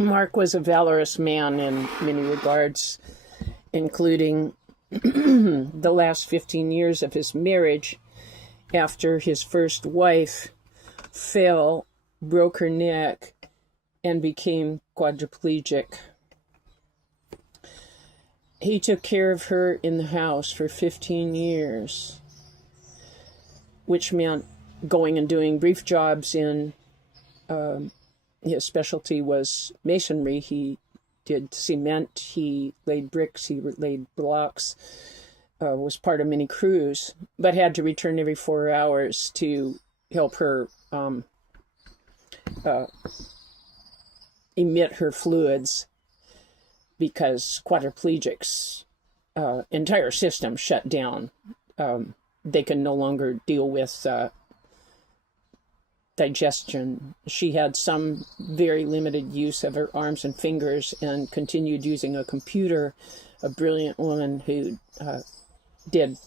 Mark was a valorous man in many regards, including the last 15 years of his marriage after his first wife fell, broke her neck, and became quadriplegic. He took care of her in the house for 15 years, which meant going and doing brief jobs in, his specialty was masonry. He did cement, he laid bricks, he laid blocks, was part of many crews, but had to return every 4 hours to help her emit her fluids, because quadriplegics' entire system shut down. They can no longer deal with digestion. She had some very limited use of her arms and fingers and continued using a computer, a brilliant woman who did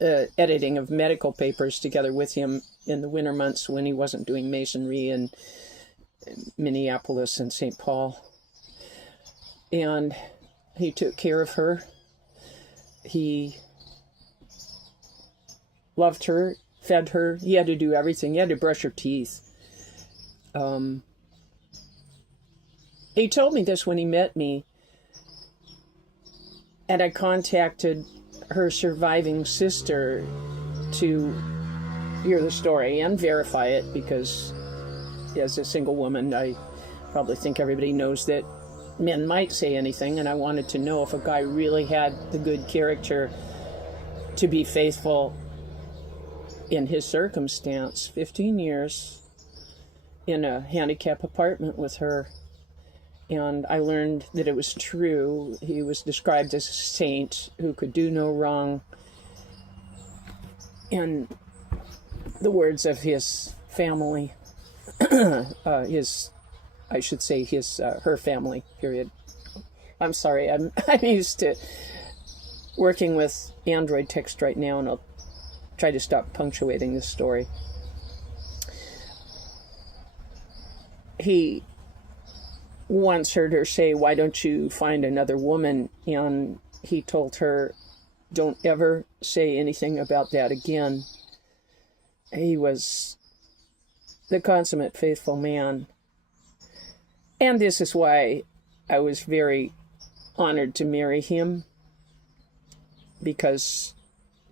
editing of medical papers together with him in the winter months when he wasn't doing masonry in Minneapolis and St. Paul. And he took care of her. He loved her, fed her. He had to do everything. He had to brush her teeth. He told me this when he met me, and I contacted her surviving sister to hear the story and verify it, because as a single woman, I probably think everybody knows that men might say anything, and I wanted to know if a guy really had the good character to be faithful in his circumstance. 15 years in a handicap apartment with her, and I learned that it was true. He was described as a saint who could do no wrong. In the words of his family, her family, period. I'm sorry, I'm used to working with Android text right now, and I'll try to stop punctuating this story. He once heard her say, "Why don't you find another woman?" And he told her, "Don't ever say anything about that again." He was the consummate faithful man. And this is why I was very honored to marry him, because,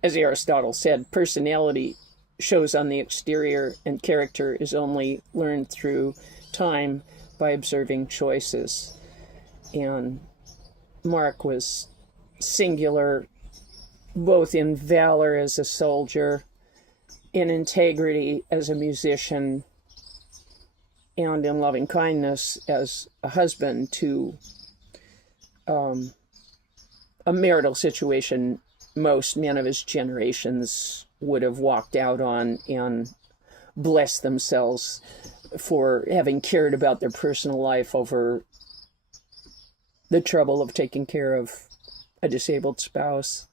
as Aristotle said, personality shows on the exterior, and character is only learned through time by observing choices. And Mark was singular, both in valor as a soldier, in integrity as a musician, and in loving kindness as a husband to a marital situation most men of his generations would have walked out on and blessed themselves for having cared about their personal life over the trouble of taking care of a disabled spouse.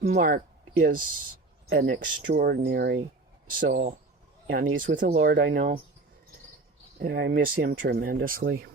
Mark is an extraordinary soul, and he's with the Lord, I know, and I miss him tremendously.